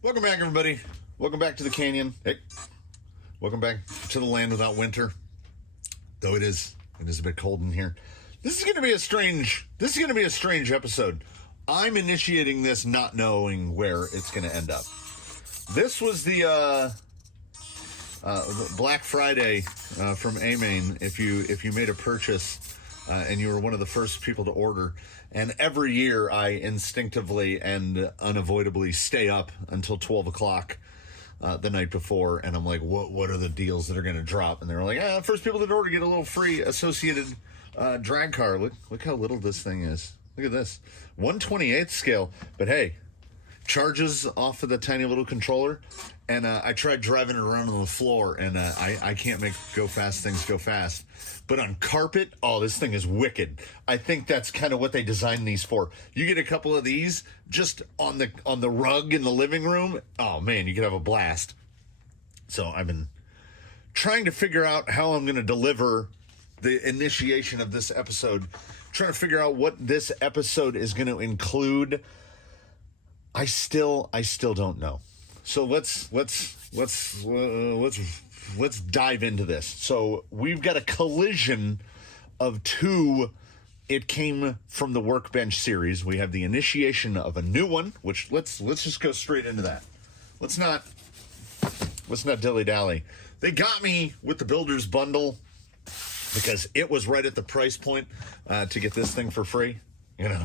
Welcome back, everybody. Welcome back to the canyon. Hey, welcome back to the land without winter. Though it is a bit cold in here. This is going to be a strange episode. I'm initiating this not knowing where it's going to end up. This was the Black Friday from A-Main. If you made a purchase and you were one of the first people to order. And every year I instinctively and unavoidably stay up until 12 o'clock the night before. And I'm like, what are the deals that are going to drop? And they're like, first people to order get a little free associated drag car. Look how little this thing is. Look at this. 1/28th scale. But hey, charges off of the tiny little controller. And I tried driving it around on the floor, and I can't make go-fast things go fast. But on carpet, oh, this thing is wicked. I think that's kind of what they designed these for. You get a couple of these just on the rug in the living room. Oh, man, you could have a blast. So I've been trying to figure out how I'm going to deliver the initiation of this episode. Trying to figure out what this episode is going to include. I still don't know. So let's dive into this. So we've got a collision of two. It came from the Workbench series. We have the initiation of a new one, which let's just go straight into that. Let's not dilly-dally. They got me with the Builder's Bundle because it was right at the price point to get this thing for free. You know,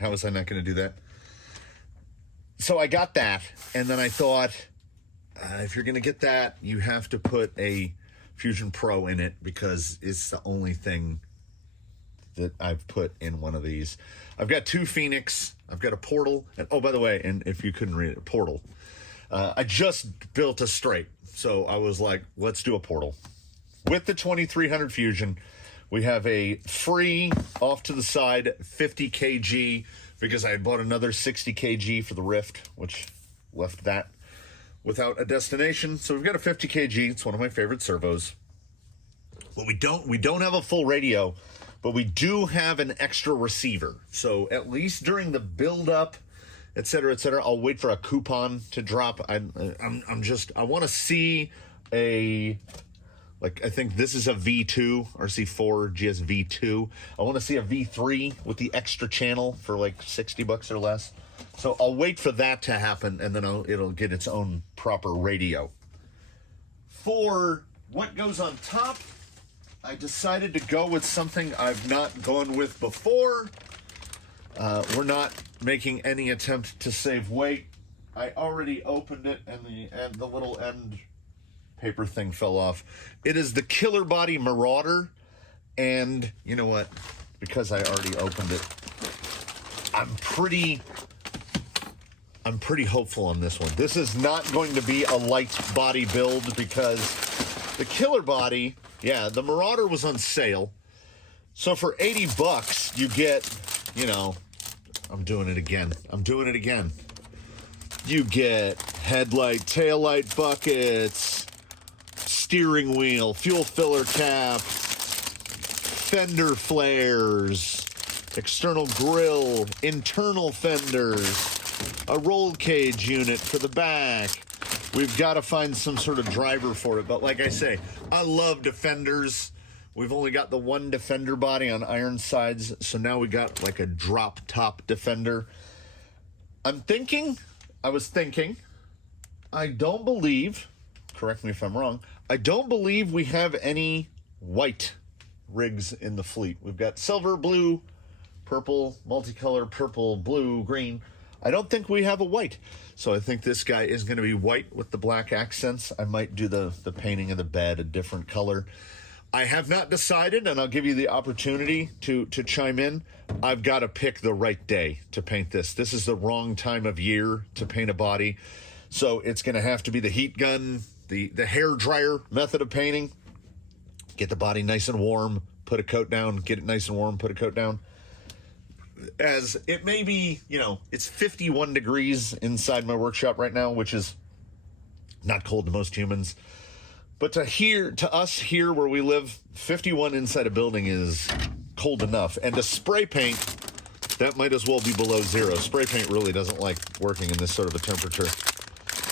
how was I not going to do that? So I got that, and then I thought, if you're going to get that, you have to put a Fusion Pro in it because it's the only thing that I've put in one of these. I've got two Phoenix. I've got a Portal. And, oh, by the way, and if you couldn't read it, Portal. I just built a straight, so I was like, let's do a Portal. With the 2300 Fusion, we have a free, off to the side, 50 kg, because I had bought another 60 kg for the Rift, which left that without a destination. So we've got a 50 kg. It's one of my favorite servos. But we don't have a full radio, but we do have an extra receiver. So at least during the build-up, et cetera, I'll wait for a coupon to drop. I want to see a... Like, I think this is a V2, RC4 GS-V2. I want to see a V3 with the extra channel for like $60 or less. So I'll wait for that to happen, and then it'll get its own proper radio. For what goes on top, I decided to go with something I've not gone with before. We're not making any attempt to save weight. I already opened it, and the little end paper thing fell off. It is the Killer Body Marauder, and you know what? Because I already opened it, I'm pretty hopeful on this one. This is not going to be a light body build because the Killer Body, the Marauder was on sale. So for $80 you get, I'm doing it again. You get headlight, taillight buckets, steering wheel, fuel filler cap, fender flares, external grille, internal fenders, a roll cage unit for the back. We've got to find some sort of driver for it. But like I say, I love Defenders. We've only got the one Defender body on iron sides, so now we got like a drop top Defender. I was thinking, I don't believe, correct me if I'm wrong, I don't believe we have any white rigs in the fleet. We've got silver, blue, purple, multicolor, purple, blue, green. I don't think we have a white. So I think this guy is going to be white with the black accents. I might do the painting of the bed a different color. I have not decided, and I'll give you the opportunity to chime in. I've got to pick the right day to paint this. This is the wrong time of year to paint a body. So it's going to have to be the heat gun, the hair dryer method of painting. Get the body nice and warm, put a coat down, get it nice and warm, put a coat down. As it may be, it's 51 degrees inside my workshop right now, which is not cold to most humans. But to us here where we live, 51 inside a building is cold enough. And to spray paint, that might as well be below zero. Spray paint really doesn't like working in this sort of a temperature.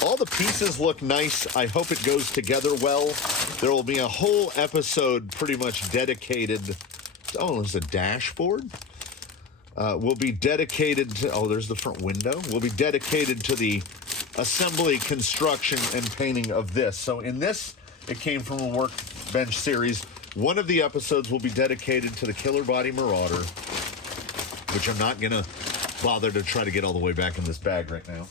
All the pieces look nice. I hope it goes together well. There will be a whole episode pretty much dedicated. Oh, there's a dashboard. Will be dedicated to, oh, there's the front window. Will be dedicated to the assembly, construction, and painting of this. So in this, it came from a workbench series. One of the episodes will be dedicated to the Killer Body Marauder, which I'm not going to bother to try to get all the way back in this bag right now.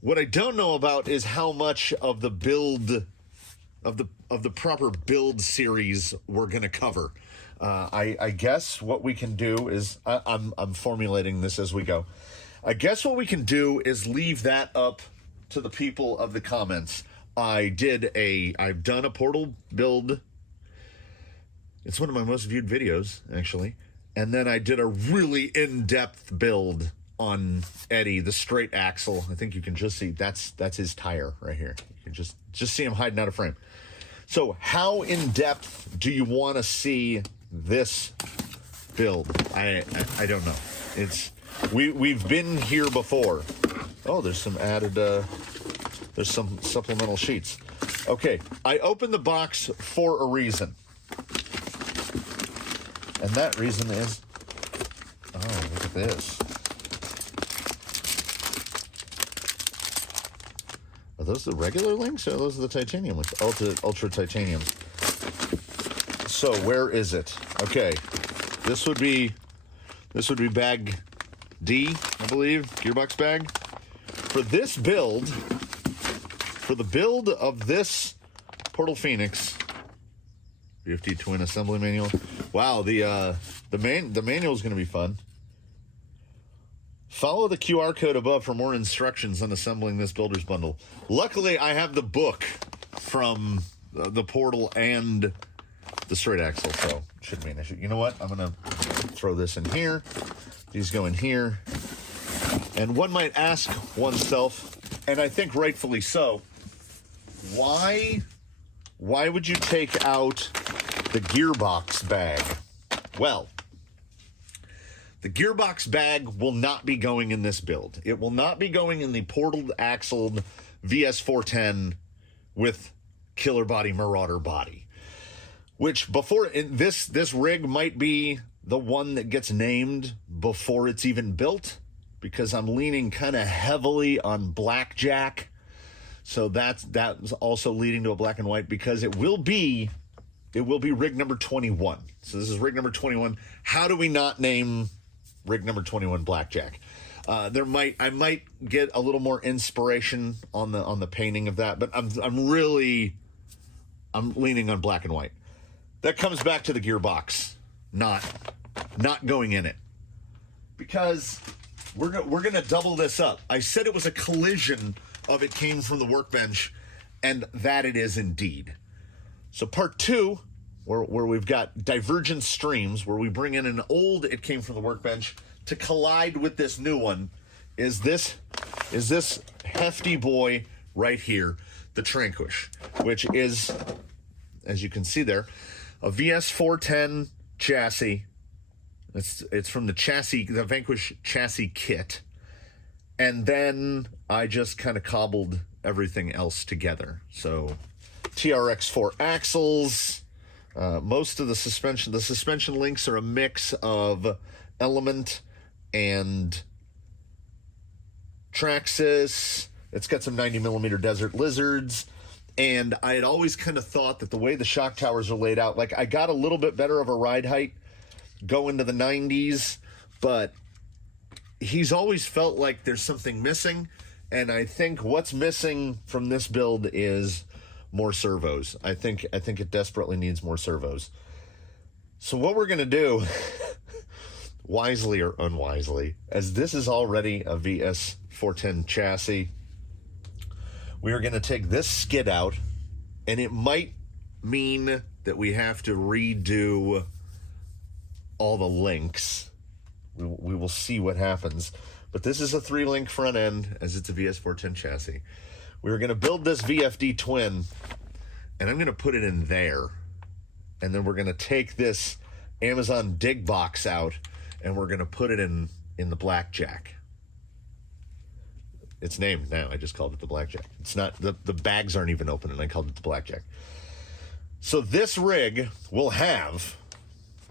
What I don't know about is how much of the build, of the proper build series we're going to cover. I guess what we can do is, I'm formulating this as we go. I guess what we can do is leave that up to the people of the comments. I've done a Portal build. It's one of my most viewed videos, actually. And then I did a really in-depth build on Eddie, the straight axle. I think you can just see, that's his tire right here. You can just see him hiding out of frame. So how in-depth do you want to see this build? I don't know. We've been here before. Oh, there's some added, there's some supplemental sheets. Okay, I opened the box for a reason. And that reason is, oh, look at this. Are those the regular links or are those the titanium links? Ultra titanium. So where is it? Okay, this would be bag D, I believe, gearbox bag. For this build, for the build of this Portal Phoenix VFD twin assembly manual. Wow, the manual is going to be fun. Follow the QR code above for more instructions on assembling this builder's bundle. Luckily, I have the book from the Portal and the straight axle, so it shouldn't be an issue. You know what? I'm going to throw this in here. These go in here. And one might ask oneself, and I think rightfully so, why would you take out the gearbox bag? Well, the gearbox bag will not be going in this build. It will not be going in the portal axled VS410 with Killer Body Marauder body. Which before this rig might be the one that gets named before it's even built, because I'm leaning kind of heavily on Blackjack. So that's also leading to a black and white, because it will be rig number 21. So this is rig number 21. How do we not name rig number 21 Blackjack? I might get a little more inspiration on the painting of that, but I'm leaning on black and white. That comes back to the gearbox not going in it, because we're gonna double this up. I said it was a collision of it came from the workbench, and that it is indeed. So part two, where we've got divergent streams, where we bring in an old it came from the workbench to collide with this new one, is this hefty boy right here, the Tranquish, which is, as you can see there, a VS410 chassis. It's from the Vanquish chassis kit. And then I just kind of cobbled everything else together. So TRX4 axles, most of the suspension links are a mix of Element and Traxxas. It's got some 90mm Desert Lizards. And I had always kind of thought that the way the shock towers are laid out, like I got a little bit better of a ride height going to the 90s, but he's always felt like there's something missing. And I think what's missing from this build is more servos. I think it desperately needs more servos. So what we're going to do, wisely or unwisely, as this is already a VS410 chassis, we are going to take this skid out, and it might mean that we have to redo all the links. We will see what happens. But this is a 3-link front end, as it's a VS410 chassis. We're going to build this VFD twin, and I'm going to put it in there. And then we're going to take this Amazon dig box out, and we're going to put it in the Blackjack. it's named now. I just called it the Blackjack. It's not, the bags aren't even open, and I called it the Blackjack. So this rig will have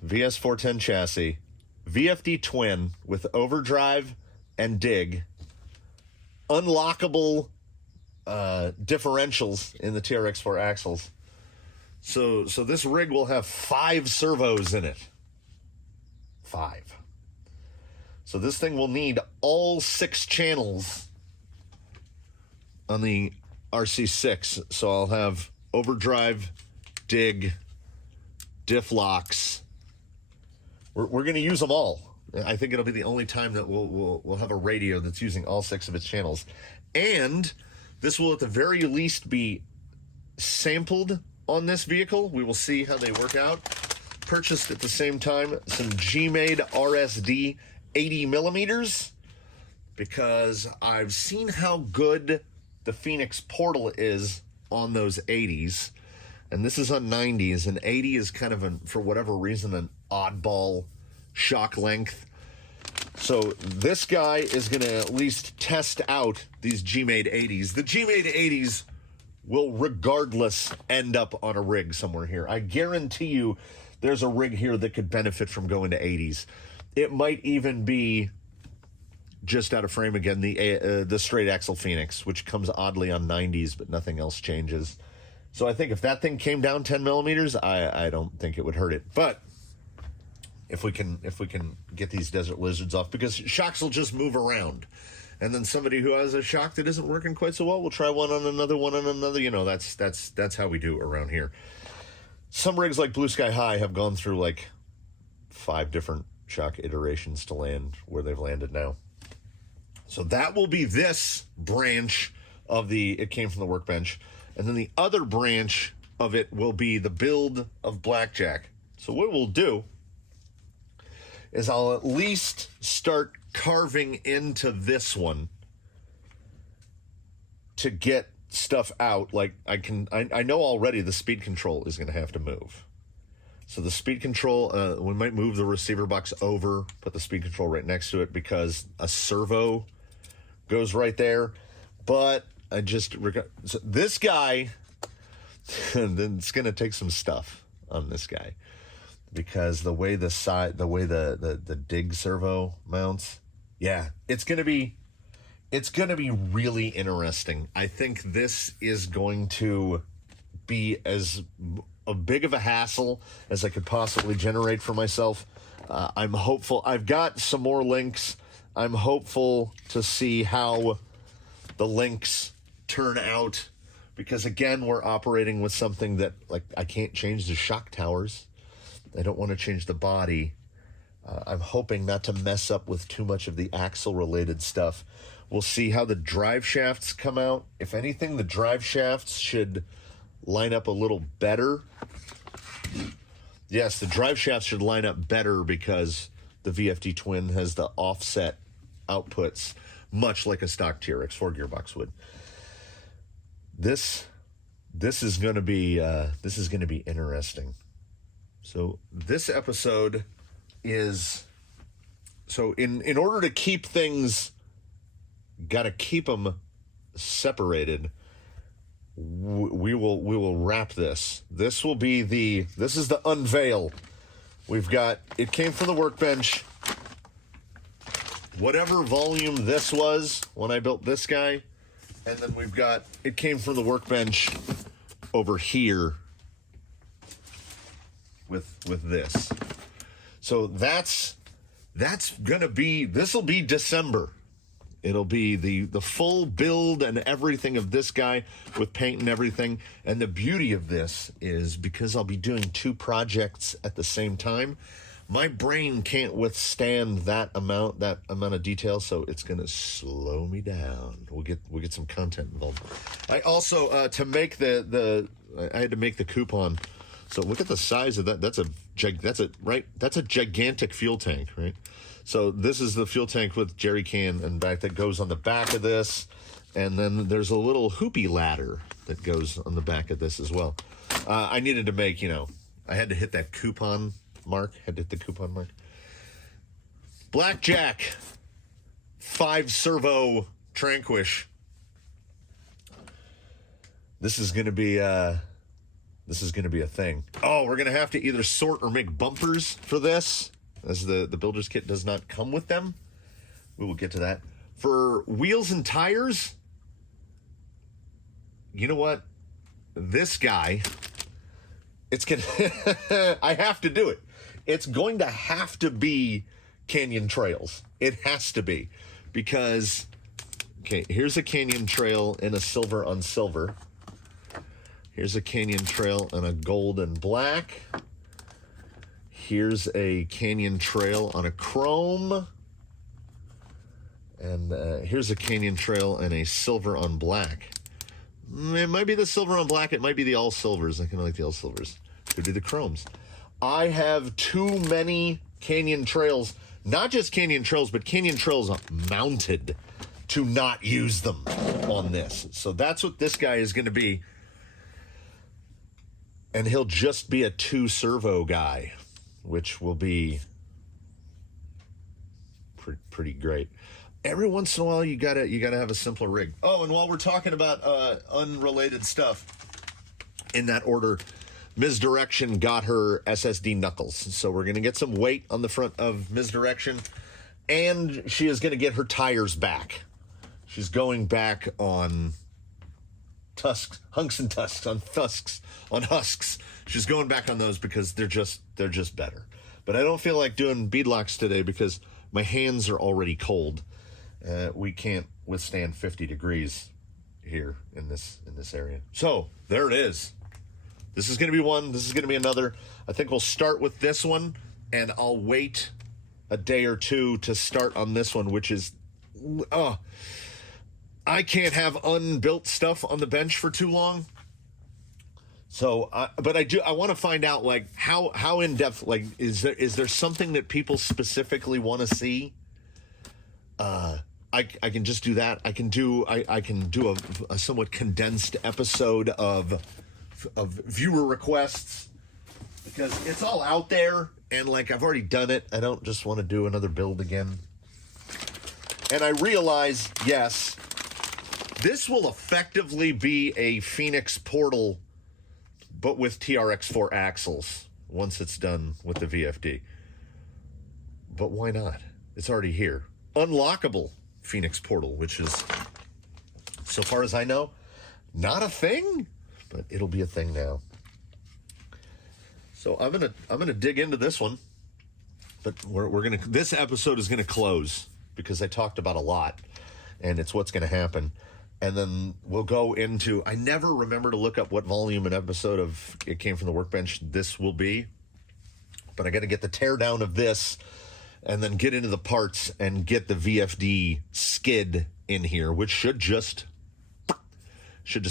VS 410 chassis, VFD twin with overdrive and dig, unlockable differentials in the TRX4 axles. So this rig will have 5 servos in it. 5. So this thing will need all 6 channels on the RC6. So I'll have overdrive, dig, diff locks. We're going to use them all. I think it'll be the only time that we'll have a radio that's using all 6 of its channels. And this will at the very least be sampled on this vehicle. We will see how they work out. Purchased at the same time some G-Made RSD 80 millimeters, because I've seen how good the Phoenix Portal is on those 80s, and this is on 90s, and 80 is kind of, for whatever reason, an oddball shock length. So this guy is going to at least test out these G-Made 80s. The G-Made 80s will regardless end up on a rig somewhere here. I guarantee you there's a rig here that could benefit from going to 80s. It might even be just out of frame again, the straight axle Phoenix, which comes oddly on 90s, but nothing else changes. So I think if that thing came down 10 millimeters, I don't think it would hurt it. But if we can get these Desert Lizards off, because shocks will just move around. And then somebody who has a shock that isn't working quite so well will try one on another, You know, that's how we do around here. Some rigs like Blue Sky High have gone through like 5 different shock iterations to land where they've landed now. So that will be this branch of it came from the workbench. And then the other branch of it will be the build of Blackjack. So what we'll do is I'll at least start carving into this one to get stuff out. Like I know already the speed control is going to have to move. So the speed control, we might move the receiver box over, put the speed control right next to it, because a servo goes right there. But I just, so this guy, and then it's going to take some stuff on this guy, because the way the dig servo mounts, yeah, it's going to be really interesting. I think this is going to be as big of a hassle as I could possibly generate for myself. I'm hopeful. I've got some more links. I'm hopeful to see how the links turn out, because again, we're operating with something that, like, I can't change the shock towers. I don't want to change the body. I'm hoping not to mess up with too much of the axle related stuff. We'll see how the drive shafts come out. If anything, the drive shafts should line up a little better. Yes, the drive shafts should line up better because the VFD twin has the offset outputs, much like a stock TRX4 gearbox would. This is going to be interesting. So this episode is, so in order to keep things, got to keep them separated. We will wrap this. This is the unveil. We've got, it came from the workbench. Whatever volume this was when I built this guy. And then we've got, it came from the workbench over here with this. So that's gonna be, this'll be December. It'll be the full build and everything of this guy with paint and everything. And the beauty of this is, because I'll be doing 2 projects at the same time, my brain can't withstand that amount of detail, so it's gonna slow me down. We'll get some content involved. I also to make I had to make the coupon. So look at the size of that. That's a gigantic fuel tank, right? So this is the fuel tank with jerry can and back that goes on the back of this. And then there's a little hoopy ladder that goes on the back of this as well. I needed to make, I had to hit that coupon mark. Blackjack 5 servo Tranquish. This is going to be a thing. Oh, we're going to have to either sort or make bumpers for this, as the builder's kit does not come with them. We will get to that. For wheels and tires, you know what? This guy, it's going to, I have to do it. It's going to have to be Canyon Trails. It has to be. Because, okay, here's a Canyon Trail in a silver on silver. Here's a Canyon Trail in a gold and black. Here's a Canyon Trail on a chrome. And here's a Canyon Trail in a silver on black. It might be the silver on black. It might be the all silvers. I kind of like the all silvers. Could be the chromes. I have too many Canyon Trails. Not just Canyon Trails, but Canyon Trails mounted to not use them on this. So that's what this guy is going to be. And he'll just be a 2-servo guy, which will be pretty great. Every once in a while, you gotta have a simpler rig. Oh, and while we're talking about unrelated stuff, in that order, Ms. Direction got her SSD knuckles. So we're gonna get some weight on the front of Ms. Direction, and she is gonna get her tires back. She's going back on husks. She's going back on those because they're just better. But I don't feel like doing beadlocks today because my hands are already cold. We can't withstand 50 degrees here in this area. So there it is. This is going to be one. This is going to be another. I think we'll start with this one, and I'll wait a day or two to start on this one, which is, I can't have unbuilt stuff on the bench for too long. So, but I want to find out, like, how in depth, like, is there something that people specifically want to see? I can just do that. I can do a somewhat condensed episode of viewer requests, because it's all out there, and like I've already done it. I don't just want to do another build again. And I realize, yes, this will effectively be a Phoenix Portal, but with TRX4 axles once it's done with the VFD. But why not? It's already here. Unlockable Phoenix Portal, which is, so far as I know, not a thing, but it'll be a thing now. So I'm gonna dig into this one, but this episode is gonna close because I talked about a lot, and it's what's gonna happen. And then we'll go into, I never remember to look up what volume an episode of It Came From the Workbench this will be, but I got to get the teardown of this and then get into the parts and get the VFD skid in here, which should just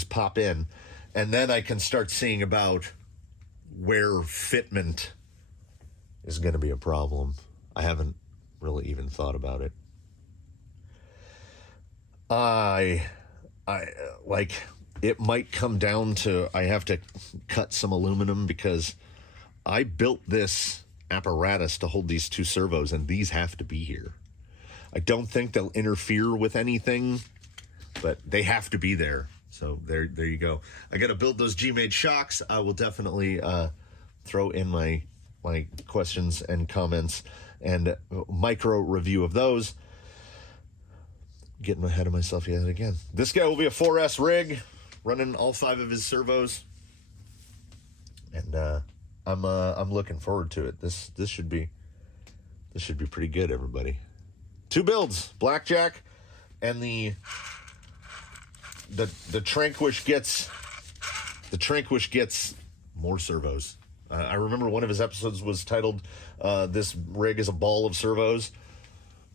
pop in. And then I can start seeing about where fitment is going to be a problem. I haven't really even thought about it. I like, it might come down to I have to cut some aluminum because I built this apparatus to hold these 2 servos, and these have to be here. I don't think they'll interfere with anything, but they have to be there. So there you go. I got to build those G-Made shocks. I will definitely throw in my questions and comments and micro review of those. Getting ahead of myself yet again. This guy will be a 4S rig, running all 5 of his servos, and I'm looking forward to it. This should be pretty good, everybody. 2 builds, Blackjack, and the Tranquish gets more servos. I remember one of his episodes was titled "This Rig is a Ball of Servos."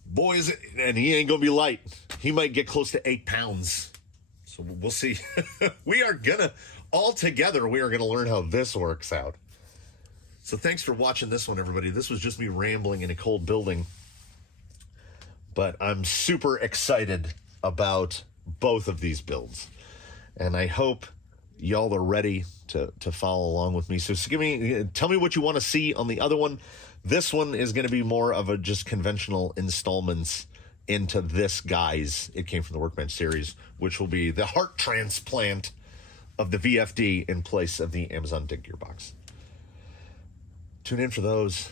Boys, and he ain't gonna be light. He might get close to 8 pounds. So we'll see. We are gonna learn how this works out. So thanks for watching this one, everybody. This was just me rambling in a cold building. But I'm super excited about both of these builds. And I hope y'all are ready to follow along with me. So tell me what you want to see on the other one. This one is going to be more of a just conventional installments into this guy's It Came from the Workbench series, which will be the heart transplant of the VFD in place of the Amazon Dig Gearbox. Tune in for those,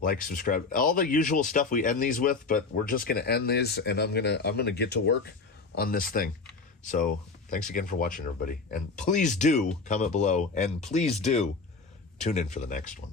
like, subscribe, all the usual stuff we end these with, but we're just going to end these, and I'm going to get to work on this thing. So thanks again for watching, everybody. And please do comment below, and please do tune in for the next one.